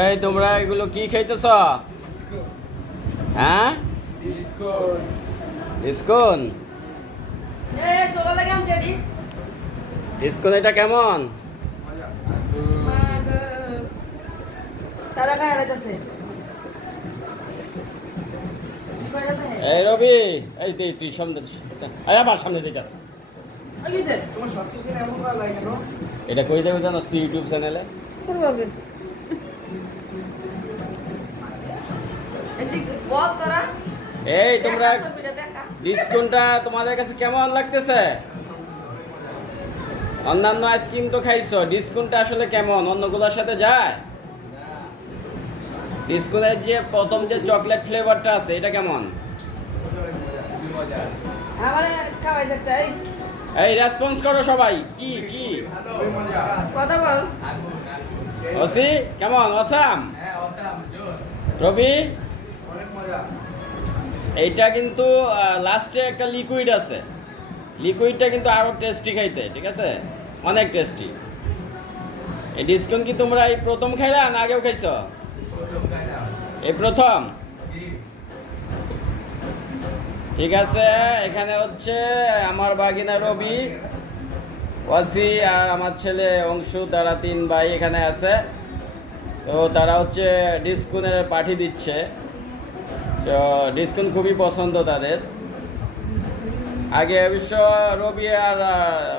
এই তোমরা এগুলো কি খাইতেছ? হ্যাঁ, ডিসকন। ডিসকন এটা কেমন? এই রবি, এই তুই সামনে, আমার সামনে দিতেছ। এটা কই যাবে জানো তুই ইউটিউব চ্যানেলে? এই তোমরা ডিসকনটা তোমাদের কাছে কেমন লাগতেছে? অন্যান্য আইসক্রিম তো খাইছো, ডিসকনটা আসলে কেমন? অন্যগুলোর সাথে যায়? ডিসকনের যে প্রথম যে চকলেট ফ্লেভারটা আছে এটা কেমন? এই রেসপন্স করো সবাই, কি কি কথা বল। ওসি কেমন? অসাম। রবি, এইটা কিন্তু লাস্টে একটা লিকুইড আছে, লিকুইডটা কিন্তু আরো টেস্টি খাইতে, ঠিক আছে, অনেক টেস্টি। এই ডিসকন কি তোমরা এই প্রথম খাইলা না আগেও খাইছো? এই প্রথম? ঠিক আছে, এখানে হচ্ছে আমার বাগিনা রবি, ওয়াসি আর আমার ছেলে অংশু, তারা 3 ভাই এখানে আছে। তো তারা হচ্ছে ডিসকনের পার্টি দিচ্ছে। তো ডিসকন খুবই পছন্দ তাদের। আগে অবশ্য রবি আর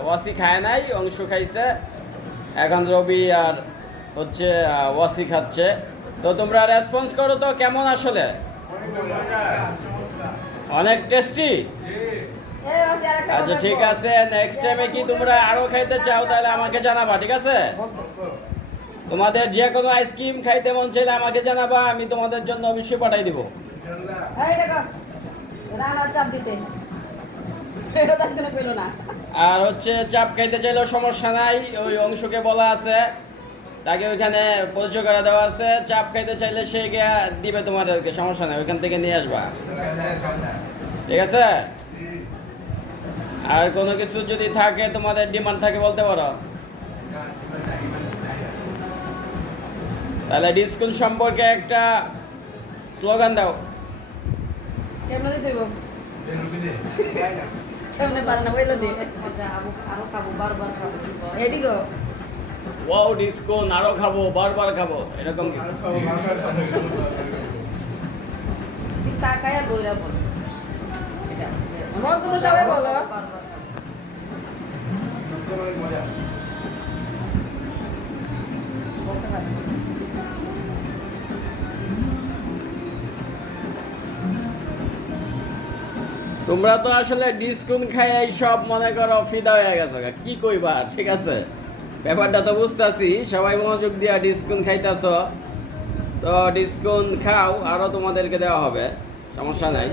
ওয়াসি খায় নাই, অংশু খাইছে। এখন রবি আর হচ্ছে ওয়াসি খাচ্ছে। তো তোমরা রেসপন্স করো তো কেমন আসলে? অনেক টেস্টি। আচ্ছা ঠিক আছে, নেক্সট টাইমে কি তোমরা আরো খাইতে চাও তাহলে আমাকে জানাবা, ঠিক আছে? তোমাদের যে কোনো আইসক্রিম খাইতে মন চাইলে আমাকে জানাবা, আমি তোমাদের জন্য অবশ্যই পাঠাই দিব। আর হচ্ছে চাপ খাইতে চাইলেও সমস্যা নাই, ওই অংশকে বলা আছে, তাকে ওইখানে পরিচয় করে দেওয়া আছে। চাপ খাইতে চাইলে সে গিয়ে দিবে তোমাদেরকে, সমস্যা নাই, ওইখান থেকে নিয়ে আসবা, ঠিক আছে? আর কোনো কিছু যদি থাকে, তোমাদের ডিমান্ড থাকে, বলতে পারো। তাহলে ডিসকন সম্পর্কে একটা স্লোগান দাও। কেমনে দিতে হইব? কেমনে পারে না বইলা দে। আরো খাবো, বারবার খাবো। এদিকে ওয়াও ডিসকন, আরো খাবো, বারবার খাবো, এরকম কিছু। তুই তাকায়া দইরা বল। এটা মন তুমি সবাই বলো। তোমরা তো আসলে ডিসকন খাই এই সব মনে করো ফিদা হয়ে গেছো, কি কইবা? ঠিক আছে, ব্যাপারটা তো বুঝতেছি, সবাই মনোযোগ দিয়া ডিসকন খাইতেছ। তো ডিসকন খাও, আরো তোমাদেরকে দেওয়া হবে, সমস্যা নাই।